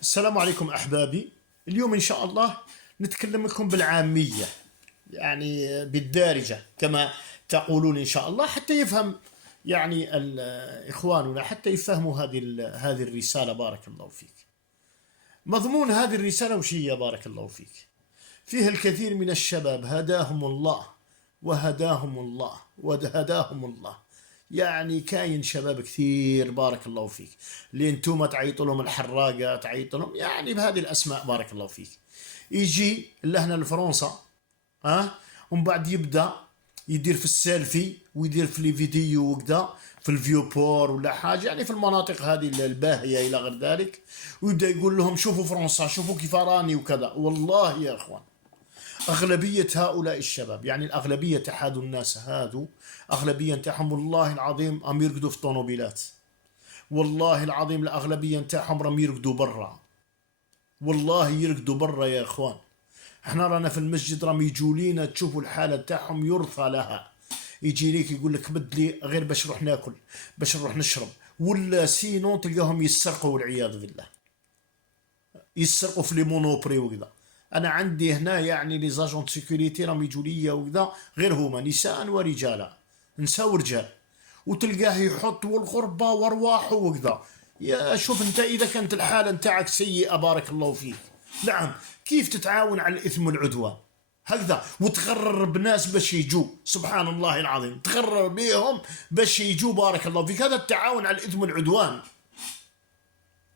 السلام عليكم أحبابي. اليوم إن شاء الله نتكلم لكم بالعامية، يعني بالدارجة كما تقولون إن شاء الله، حتى يفهم يعني إخواننا، حتى يفهموا هذه الرسالة. بارك الله فيك. مضمون هذه الرسالة وش هي؟ بارك الله فيك. فيها الكثير من الشباب هداهم الله وهداهم الله وهداهم الله. يعني كاين شباب كثير بارك الله فيك، اللي انتم تعيطوا لهم الحراقه، تعيطوا لهم يعني بهذه الاسماء بارك الله فيك. يجي لهنا لفرنسا، ومن بعد يبدا يدير في السيلفي ويدير في لي فيديو وكذا في الفيوبور ولا حاجه، يعني في المناطق هذه الباهيه الى غير ذلك، ويبدا يقول لهم شوفوا فرنسا، شوفوا كيف راني وكذا. والله يا اخوان، أغلبية هؤلاء الشباب، يعني الأغلبية تحادوا الناس هادو، أغلبية تاعهم والله العظيم أم يرقدوا في الطوموبيلات. والله العظيم الأغلبية تاعهم راهم يرقدوا برا، والله يرقدوا برا يا إخوان. احنا رانا في المسجد راهم يجوا لينا، تشوفوا الحالة تاعهم يرثى لها. يجي ليك يقول لك مد لي غير باش نروح ناكل، باش نروح نشرب، ولا سينو تلقاهم يسرقوا والعياذ بالله، يسرقوا في لي مونوبري وكذا. انا عندي هنا يعني لي زاجون سيكوريتي راهم يجوا ليا وكذا، غير هما نساء ورجالا، نساء ورجال، وتلقاه يحط والغربه وارواحه وكذا. يا شوف انت اذا كانت الحاله نتاعك سيئه بارك الله فيك، نعم، كيف تتعاون على الاثم والعدوان هكذا وتغرر بناس باش يجوا؟ سبحان الله العظيم، تغرر بيهم باش يجوا بارك الله فيك. هذا التعاون على الاثم والعدوان.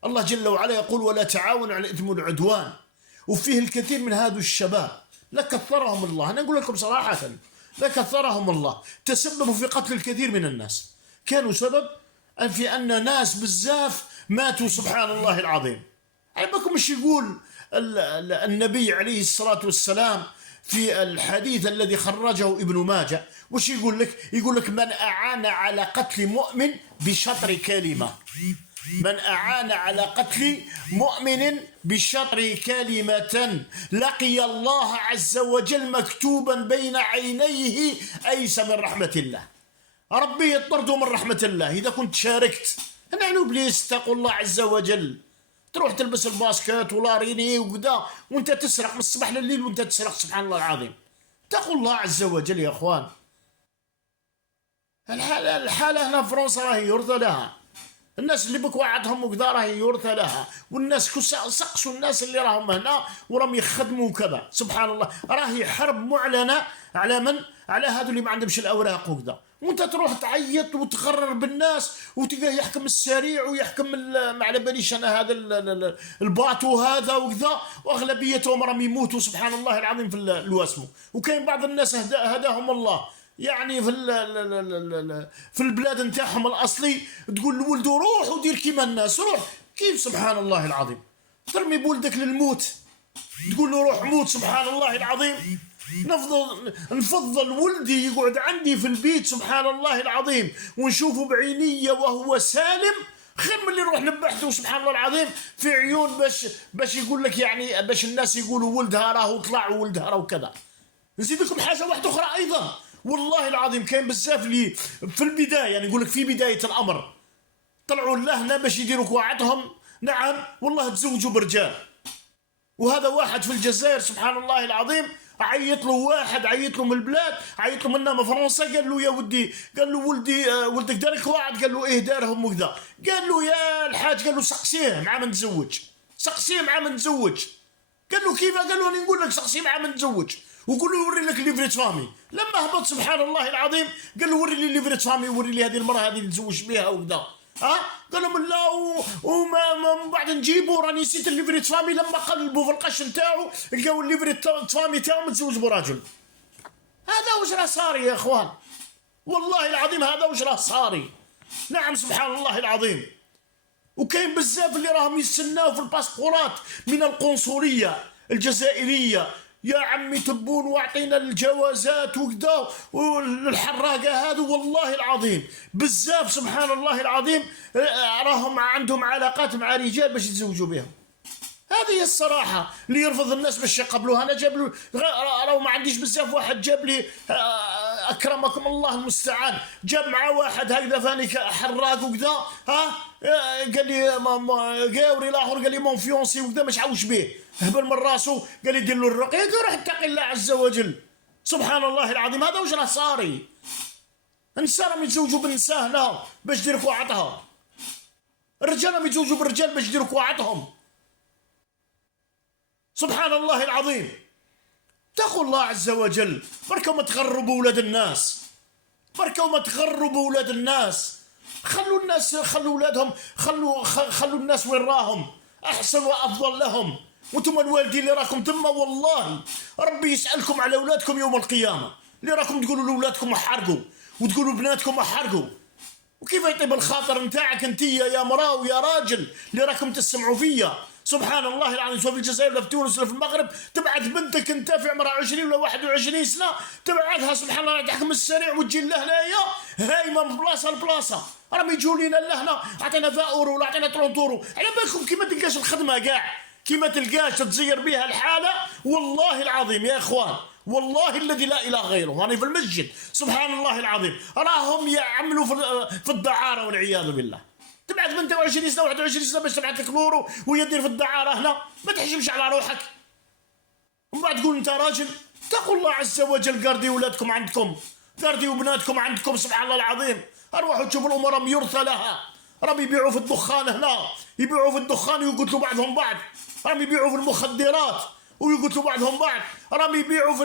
الله جل وعلا يقول ولا تعاونوا على الاثم والعدوان. وفيه الكثير من هذا الشباب لا كثرهم الله، أنا أقول لكم صراحة لا كثرهم الله، تسببوا في قتل الكثير من الناس، كانوا سبب في أن ناس بزاف ماتوا سبحان الله العظيم. يعني بكم مش يقول النبي عليه الصلاة والسلام في الحديث الذي خرجه ابن ماجه، وش يقول لك؟ يقول لك من أعان على قتل مؤمن بشطر كلمة، من أعان على قتل مؤمن بشطر كلمة لقي الله عز وجل مكتوبا بين عينيه أيس من رحمة الله. ربي يطرده من رحمة الله إذا كنت شاركت. نحن إبليس تقول الله عز وجل، تروح تلبس الباسكت ولاريني وكذا وانت تسرق من الصباح لليل، وانت تسرق سبحان الله العظيم. تقول الله عز وجل يا اخوان. الحالة هنا في فرنسا راهي يرثى لها، الناس اللي بك وعدهم وكذا راهي يرثى لها، والناس سقسوا الناس اللي راهم هنا وراهم يخدموا كذا سبحان الله. راهي حرب معلنة على من؟ على هذو اللي ما عندهمش الاوراق وكذا، وانت تروح تعيط وتغرر بالناس وتلقاه يحكم السريع ويحكم ما على باليش انا هذا الباطو هذا وكذا، واغلبيتهم راهم يموتوا سبحان الله العظيم في الواسمو. وكاين بعض الناس هداهم الله، يعني في البلاد نتاعهم الاصلي تقول لولده روح ودير كيما الناس، روح كيف سبحان الله العظيم، ترمي بولدك للموت تقول له روح موت سبحان الله العظيم. نفضل ولدي يقعد عندي في البيت سبحان الله العظيم ونشوفه بعينيه وهو سالم، خير من اللي نروح نبحثه سبحان الله العظيم في عيون باش يقول لك، يعني باش الناس يقولوا ولدها راه طلع وولدها راه كذا. نزيد لكم حاجه واحده اخرى ايضا، والله العظيم كاين بزاف اللي في البدايه، يعني يقول لك في بدايه الامر طلعوا لهنا باش يديروا كواعدهم، نعم والله تزوجوا برجال. وهذا واحد في الجزائر سبحان الله العظيم عيط له واحد، عيط له من البلاد، عيط له من فرنسا، قال له يا ودي، قال له ولدي ولدك دارك واحد، قال له ايه دارهم وكذا، قال له يا الحاج، قال له سقسيه مع من تزوج، سقسيه مع من تزوج. قال له كيف؟ قال له انا نقول لك سقسيه مع من تزوج وقول له وري لك الليفريت فامي. لما هبط سبحان الله العظيم قال له وري لي الليفريت فامي، وري لي هذه المراه هذه اللي تزوج بها وكذا. قال لهم لا وما من بعد نجيبه، راني نسيت الليفريت فامي. لما قلبوا في القش نتاعو لقاو الليفريت فامي تاعو متزوج براجل. هذا وش راه صاري يا اخوان، والله العظيم هذا وش راه صاري. نعم سبحان الله العظيم. وكاين بزاف اللي راهم يستناو في الباسبورات من القنصليه الجزائريه، يا عمي تبون واعطينا الجوازات وكذا والحراقه هذا. والله العظيم بزاف سبحان الله العظيم راهم عندهم علاقات مع رجال باش يتزوجوا بهم. هذا هذه هي الصراحة. اللي يرفض الناس باش يقبلوها. أنا جاب له راهو ما عنديش بزاف. واحد جاب لي أكرمكم الله المستعان، جاب مع واحد هكذا فاني حراق وكذا، ها قال لي قاوري الآخر قال لي مون فيونسي وكذا، ما شعوش به، هبل من راسه، قال لي دير له الرقية، قال روح اتقي الله عز وجل. سبحان الله العظيم. هذا واش راه صاري؟ النساء راهم يتزوجوا بالنساء هنا باش دير كواعطها، الرجال راهم يتزوجوا بالرجال باش يديروا كواعطهم. سبحان الله العظيم. اتقوا الله عز وجل. بركة ما تغربوا ولاد الناس، بركة وما تغربوا ولاد الناس. خلوا الناس، خلوا ولادهم، خلوا الناس وين راهم أحسن وأفضل لهم. وانتم الوالدين اللي راكم تما والله ربي يسألكم على أولادكم يوم القيامة، اللي راكم تقولوا لأولادكم احرقوا وتقولوا لبناتكم احرقوا. وكيف يطيب الخاطر نتاعك انت يا مراه ويا راجل اللي راكم تسمعوا فيا؟ سبحان الله العظيم. سواء في الجزائر ولا في تونس ولا في المغرب، تبعث بنتك انت في عمرها 20 ولا 21 سنه، تبعثها سبحان الله تحكم السريع وتجي لهنايا هايمه من بلاصه لبلاصه. راهم يجوا لينا لهنا عطينا 20 اورو ولا عطينا 30 اورو. على بالكم كي ما تلقاش الخدمه كاع، كي ما تلقاش تتزير بها الحاله. والله العظيم يا اخوان، والله الذي لا اله غيره، انا في المسجد سبحان الله العظيم راهم يعملوا في الدعاره والعياذ بالله. تبعث بنت 20 سنه 21 سنه باش تبعث لك نورو وهي دير في الدعاره هنا، ما تحشمش على روحك. ومن بعد تقول انت راجل. اتقوا الله عز وجل. قردي ولادكم عندكم، قردي وبناتكم عندكم. سبحان الله العظيم. اروحوا تشوفوا الامور راهم يرثى لها. راهم يبيعوا في الدخان هنا، يبيعوا في الدخان ويقتلوا بعضهم بعض. راهم يبيعوا في المخدرات ويقتلوا بعضهم بعض. راهم يبيعوا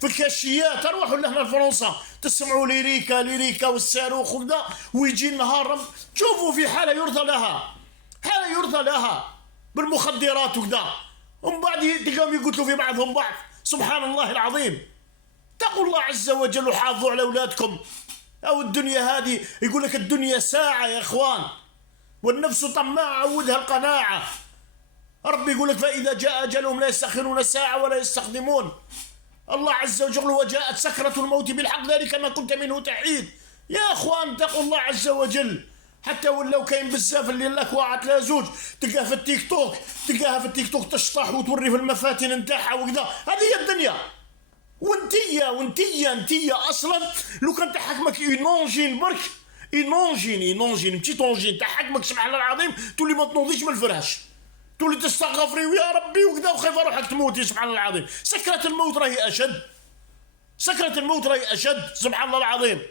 في الكاشيات. اروحوا لهنا لفرنسا تسمعوا ليريكا والصاروخ وكذا، ويجي النهار تشوفوا في حاله يرثى لها، حاله يرثى لها بالمخدرات وكذا. ومن بعد تلقاهم يقتلوا في بعضهم بعض. سبحان الله العظيم. اتقوا الله عز وجل وحافظوا على اولادكم. او الدنيا هذه يقول لك الدنيا ساعه يا اخوان، والنفس طماعه عودها القناعه. ربي يقول لك فإذا جاء أجلهم لا يستأخرون ساعة ولا يستقدمون. الله عز وجل وجاءت سكرة الموت بالحق ذلك ما كنت منه تحيد. يا أخوان اتقوا الله عز وجل. حتى ولو كاين بزاف اللي لك واعت لا زوج تلقاها في التيك توك تشطح وتوري في المفاتن نتاعها وكذا. هذه هي الدنيا. وانتيا اصلا لو كان تحكمك ينونجين برك، ينونجين بتي طونجين تحكمك سبحان الله العظيم، تولي ما تنوضيش من الفراش، تولي تستغفري ويا ربي وكذا وخايفه روحك تموتي. سبحان الله العظيم. سكرة الموت راهي اشد، سكرة الموت راهي اشد. سبحان الله العظيم.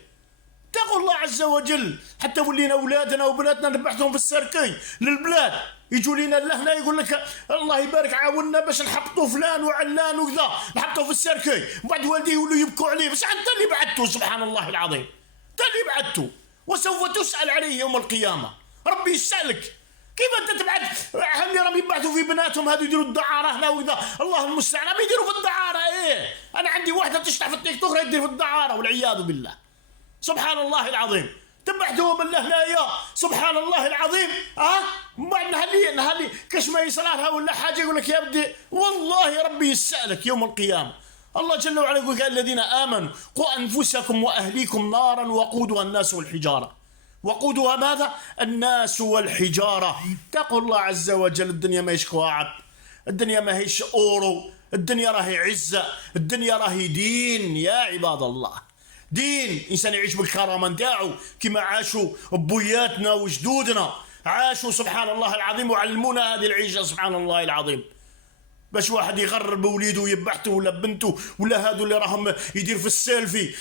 اتقوا الله عز وجل. حتى ولينا اولادنا وبناتنا نبعثهم في السركي للبلاد، يجوا لينا لهنا يقول لك الله يبارك عاوننا باش نحبطوا فلان وعلان وكذا، نحبطوا في السركي. وبعد والديه يولوا يبكوا عليه، بس انت اللي بعثته. سبحان الله العظيم. انت اللي بعثته وسوف تسأل عليه يوم القيامة. ربي يسألك. كيف انت تبعث هم اللي راهم يبعثوا في بناتهم هذو يديروا الدعاره هنا وكذا؟ الله المستعان. راهم يديروا في الدعاره. ايه انا عندي واحده تشطح في التيك توك تدير في الدعاره والعياذ بالله. سبحان الله العظيم. تبعثوهم من هنايا. سبحان الله العظيم. من بعد نهلي كاش ما يصلها ولا حاجه يقول لك يا بدي والله ربي يسألك يوم القيامه. الله جل وعلا يقول الذين امنوا قوا انفسكم واهليكم نارا وقودها الناس والحجاره. وقودها ماذا؟ الناس والحجارة. اتقوا الله عز وجل. الدنيا ما هيش كواعب، الدنيا ما هيش أورو، الدنيا راهي عزة، الدنيا راهي دين يا عباد الله. دين إنسان يعيش بالكرامة نتاعو كما عاشوا بوياتنا وجدودنا، عاشوا سبحان الله العظيم وعلمونا هذه العيشة. سبحان الله العظيم. باش واحد يغرب وليده ويبحته ولا بنته ولا هادو اللي راهم يدير في السيلفي،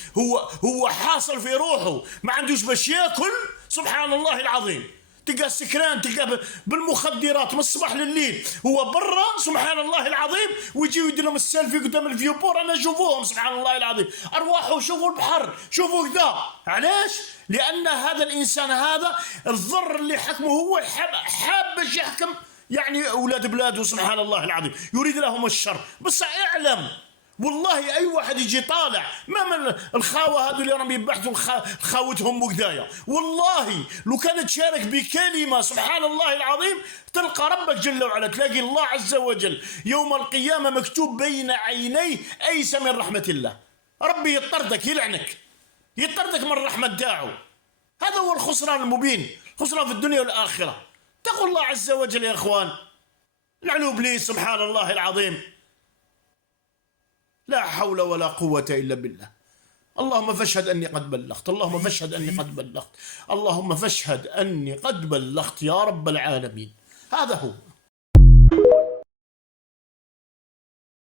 هو حاصل في روحه ما عندوش باش ياكل. سبحان الله العظيم. تلقى السكران، تلقى بالمخدرات من الصباح لليل، هو برا سبحان الله العظيم، ويجيو يدير لهم السيلفي قدام الفيو بور. انا شوفوهم سبحان الله العظيم، ارواحوا شوفوا البحر، شوفوا كذا. علاش؟ لان هذا الانسان هذا الضر اللي حكمه هو حاب باش يحكم يعني اولاد بلاده. سبحان الله العظيم. يريد لهم الشر. بس اعلم والله اي واحد يجي طالع ما من الخاوه هذو اللي راهم يبحثوا خاوتهم وكذايا، والله لو كانت تشارك بكلمه سبحان الله العظيم تلقى ربك جل وعلا، تلاقي الله عز وجل يوم القيامه مكتوب بين عينيه ايس من رحمه الله. ربي يطردك، يلعنك، يطردك من الرحمه تاعو. هذا هو الخسران المبين، خسران في الدنيا والاخره. اتقوا الله عز وجل يا اخوان. نحن إبليس سبحان الله العظيم. لا حول ولا قوة إلا بالله. اللهم فاشهد أني قد بلغت، اللهم فاشهد أني قد بلغت، اللهم فاشهد أني قد بلغت يا رب العالمين. هذا هو.